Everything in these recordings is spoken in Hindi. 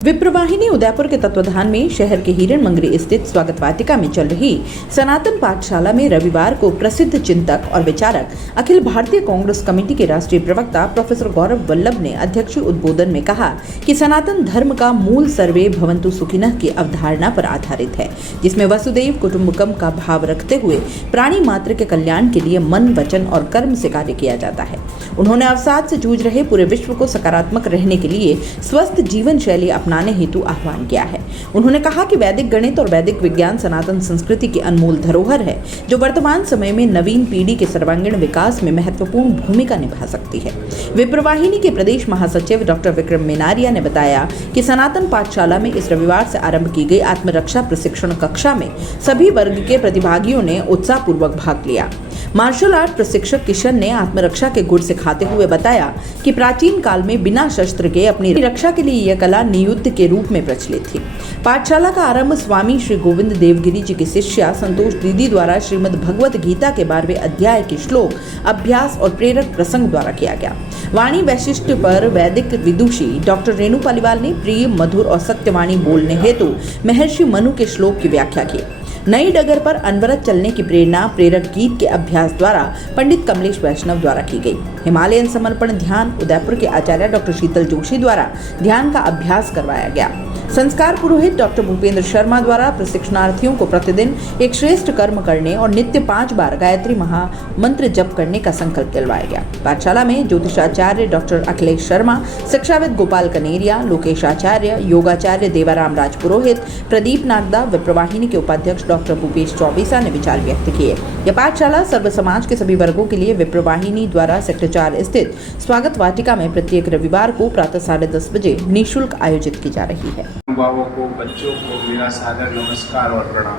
विप्रवाहिनी उदयपुर के तत्वाधान में शहर के हिरण मंगरी स्थित स्वागत वाटिका में चल रही सनातन पाठशाला में रविवार को प्रसिद्ध चिंतक और विचारक अखिल भारतीय कांग्रेस कमेटी के राष्ट्रीय प्रवक्ता प्रोफेसर गौरव वल्लभ ने अध्यक्षीय उद्बोधन में कहा कि सनातन धर्म का मूल सर्वे भवन्तु सुखिनः की अवधारणा पर आधारित है, जिसमें वसुदैव कुटुम्बकम का भाव रखते हुए प्राणी मात्र के कल्याण के लिए मन, वचन और कर्म से कार्य किया जाता है। उन्होंने अवसाद से जूझ रहे पूरे विश्व को सकारात्मक रहने के लिए स्वस्थ जीवन शैली अपनाने हेतु आह्वान किया है। उन्होंने कहा कि वैदिक गणित और वैदिक विज्ञान सनातन संस्कृति की अनमोल धरोहर है, जो वर्तमान समय में नवीन पीढ़ी के सर्वांगीण विकास में महत्वपूर्ण भूमिका निभा सकती है। विप्रवाहिनी के प्रदेश महासचिव डॉक्टर विक्रम मेनारिया ने बताया कि सनातन पाठशाला में इस रविवार से आरंभ की गई आत्मरक्षा प्रशिक्षण कक्षा में सभी वर्ग के प्रतिभागियों ने उत्साहपूर्वक भाग लिया। मार्शल आर्ट प्रशिक्षक किशन ने आत्मरक्षा के गुण सिखाते हुए बताया कि प्राचीन काल में बिना शस्त्र के अपनी रक्षा के लिए यह कला नियुद्ध के रूप में प्रचलित थी। पाठशाला का आरंभ स्वामी श्री गोविंद देवगिरी जी की शिष्या संतोष दीदी द्वारा श्रीमद् भगवत गीता के 12वें अध्याय के श्लोक, अभ्यास और प्रेरक प्रसंग द्वारा किया गया। वाणी वैशिष्ट पर वैदिक विदुषी डॉक्टर रेणु पालीवाल ने प्रिय, मधुर और सत्यवाणी बोलने हेतु महर्षि मनु के श्लोक की व्याख्या की। नई डगर पर अनवरत चलने की प्रेरणा प्रेरक गीत के अभ्यास द्वारा पंडित कमलेश वैष्णव द्वारा की गई। हिमालयन समर्पण ध्यान उदयपुर के आचार्य डॉक्टर शीतल जोशी द्वारा ध्यान का अभ्यास करवाया गया। संस्कार पुरोहित डॉक्टर भूपेंद्र शर्मा द्वारा प्रशिक्षणार्थियों को प्रतिदिन एक श्रेष्ठ कर्म करने और नित्य 5 बार गायत्री महामंत्र जप करने का संकल्प दिलवाया गया। पाठशाला में ज्योतिषाचार्य डॉक्टर अखिलेश शर्मा, शिक्षाविद गोपाल कनेरिया, लोकेश आचार्य, योगाचार्य देवाराम राज पुरोहित, प्रदीप नागदा, विप्रवाहिनी के उपाध्यक्ष डॉक्टर भूपेश चौबीसा ने विचार व्यक्त किए। यह पाठशाला सर्व समाज के सभी वर्गों के लिए विप्रवाहिनी द्वारा सेक्टर 4 स्थित स्वागत वाटिका में प्रत्येक रविवार को प्रातः 10:30 बजे निःशुल्क आयोजित की जा रही है। अभिभावकों को, बच्चों को मेरा सादर नमस्कार और प्रणाम।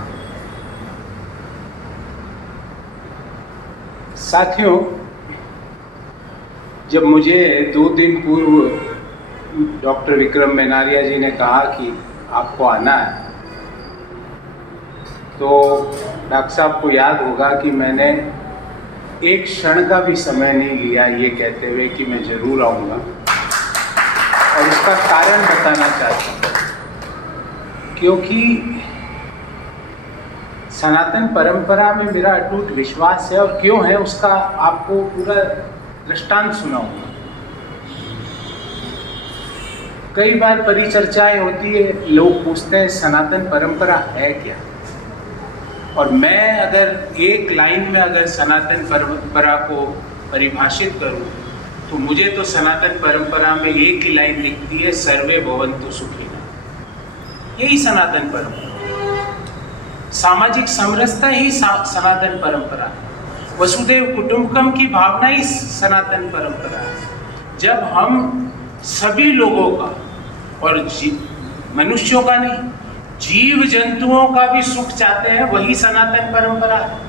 साथियों, जब मुझे 2 दिन पूर्व डॉक्टर विक्रम मेनारिया जी ने कहा कि आपको आना है, तो डॉक्टर साहब को याद होगा कि मैंने एक क्षण का भी समय नहीं लिया ये कहते हुए कि मैं जरूर आऊँगा, और इसका कारण बताना चाहता हूँ। क्योंकि सनातन परंपरा में मेरा अटूट विश्वास है, और क्यों है उसका आपको पूरा दृष्टांत सुनाऊंगा। कई बार परिचर्चाएं होती है, लोग पूछते हैं सनातन परंपरा है क्या, और मैं अगर एक लाइन में अगर सनातन परंपरा को परिभाषित करूं तो मुझे तो सनातन परंपरा में एक ही लाइन दिखती है, सर्वे भवन्तु सुखिनः। यही सनातन परंपरा, सामाजिक समरसता ही सनातन परंपरा है। वसुदैव कुटुम्बकम की भावना ही सनातन परंपरा है। जब हम सभी लोगों का, और मनुष्यों का नहीं, जीव जंतुओं का भी सुख चाहते हैं, वही सनातन परंपरा है।